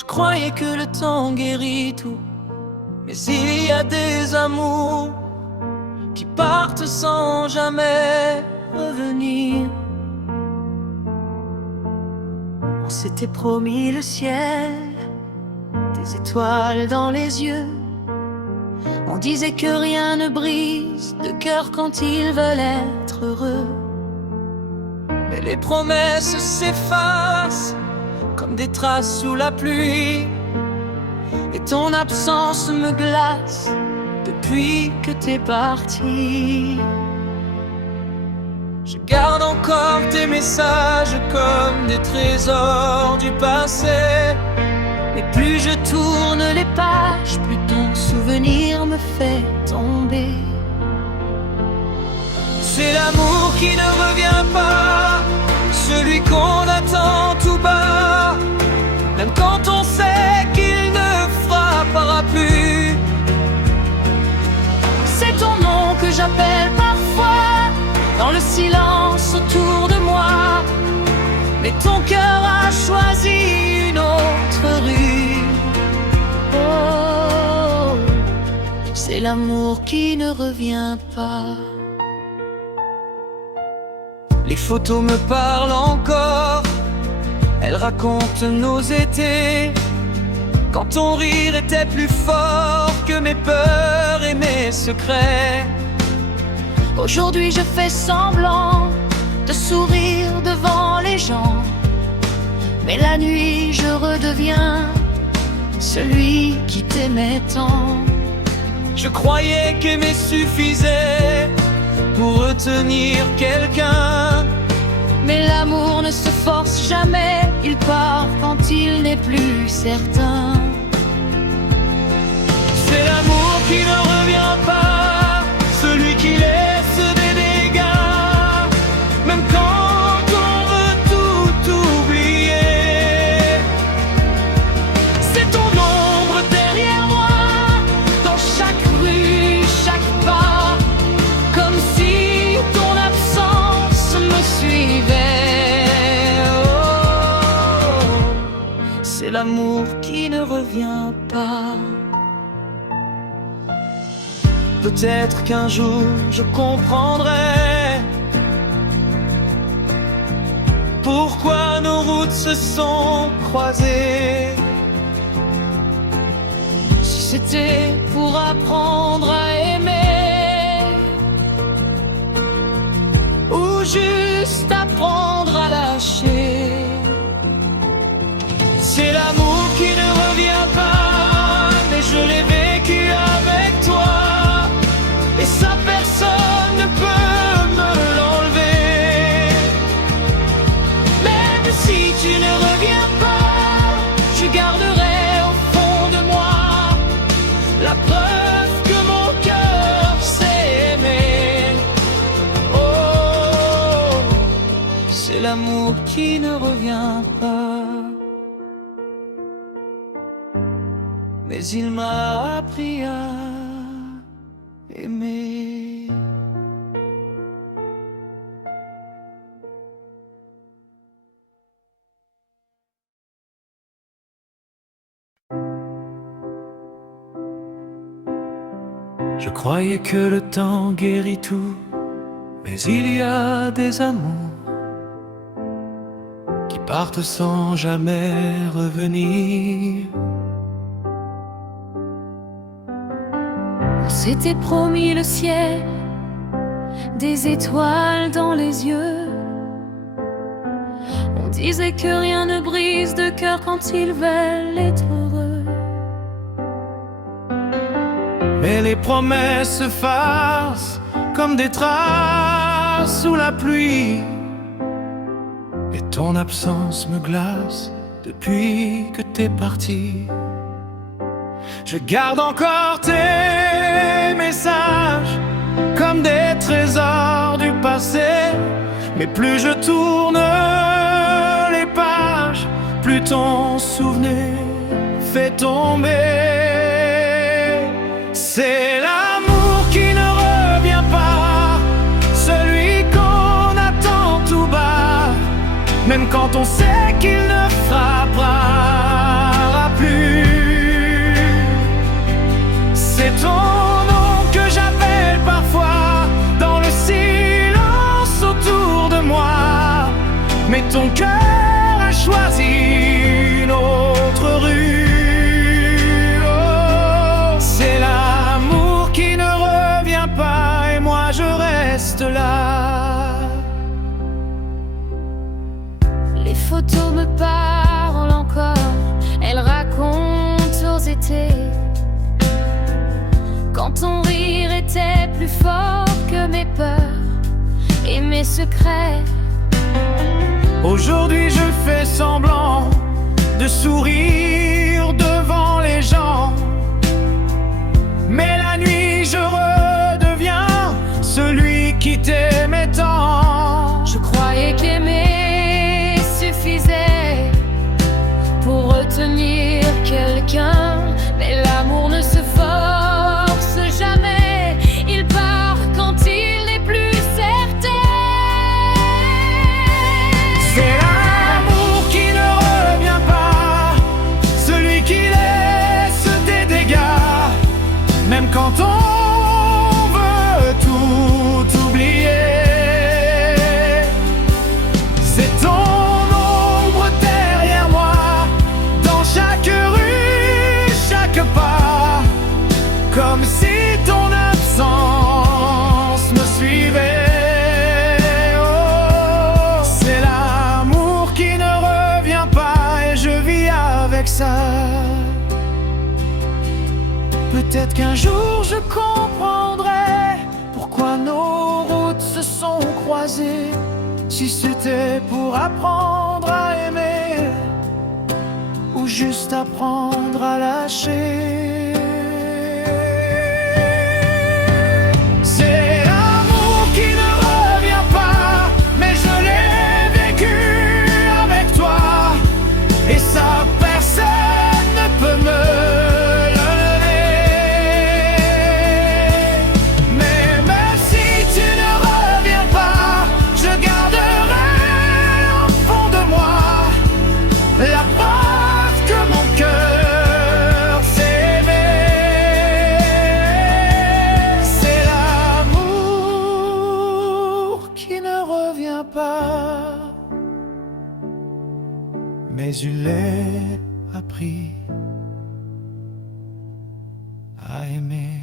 Je croyais que le temps guérit tout, mais il y a des amours qui partent sans jamais revenir. On s'était promis le ciel, des étoiles dans les yeux. On disait que rien ne brise le cœur quand ils veulent être heureux. Mais les promesses s'effacent comme des traces sous la pluie, et ton absence me glace depuis que t'es parti. Je garde encore tes messages comme des trésors du passé, mais plus je tourne les pages, plus ton souvenir me fait tomber. C'est l'amour qui ne revient pas, celui qu'on attend tout bas, même quand on sait qu'il ne frappera plus. C'est ton nom que j'appelle parfois, dans le silence autour de moi, mais ton cœur a choisi une autre rue. Oh, c'est l'amour qui ne revient pas. Les photos me parlent encore, elles racontent nos étés, quand ton rire était plus fort que mes peurs et mes secrets. Aujourd'hui je fais semblant de sourire devant les gens, mais la nuit je redeviens celui qui t'aimait tant. Je croyais qu'aimer suffisait pour retenir quelqu'un, mais l'amour ne se force jamais, il part quand il n'est plus certain. C'est l'amour qui ne revient pas, celui qui laisse des dégâts, même quand on veut tout oublier. C'est ton ombre derrière moi, dans chaque rue, chaque pas, comme si ton absence me suivait. Oh, c'est l'amour qui ne revient pas. Peut-être qu'un jour je comprendrai pourquoi nos routes se sont croisées. Si c'était pour apprendre à aimer, ou juste apprendre à lâcher. C'est l'amour qui ne revient pas, mais je l'ai vécu avec toi, et ça personne ne peut me l'enlever. Même si tu ne reviens pas, je garderai au fond de moi la preuve que mon cœur sait aimer. Oh, c'est l'amour qui ne revient pas, mais il m'a appris à aimer. Je croyais que le temps guérit tout, mais il y a des amours qui partent sans jamais revenir. On s'était promis le ciel, des étoiles dans les yeux. On disait que rien ne brise de cœur quand ils veulent être heureux. Mais les promesses se fassent comme des traces sous la pluie, et ton absence me glace depuis que t'es parti. Je garde encore tes messages comme des trésors du passé, mais plus je tourne les pages, plus ton souvenir fait tomber. C'est l'amour qui ne revient pas, celui qu'on attend tout bas, même quand on sait qu'il ne frappera plus fort que mes peurs et mes secrets. Aujourd'hui je fais semblant de sourire devant les gens, mais la nuit je redeviens celui qui t'aimait tant. Je croyais qu'aimer suffisait pour retenir quelqu'un, mais l'amour ne se force jamais, il part quand il n'est plus certain. C'est l'amour qui ne revient pas, celui qui laisse des dégâts, même quand on veut tout oublier. C'est ton ombre derrière moi, dans chaque rue, chaque pas, comme si ton absence me suivait. Oh, c'est l'amour qui ne revient pas et je vis avec ça. Peut-être qu'un jour je comprendrai pourquoi nos routes se sont croisées. Si c'était pour apprendre à aimer ou juste apprendre à lâcher. C'est l'amour qui ne revient pas, mais je l'ai vécu avec toi, et ça personne ne peut me la preuve que mon cœur s'est aimé. C'est l'amour qui ne revient pas, mais je l'ai appris à aimer.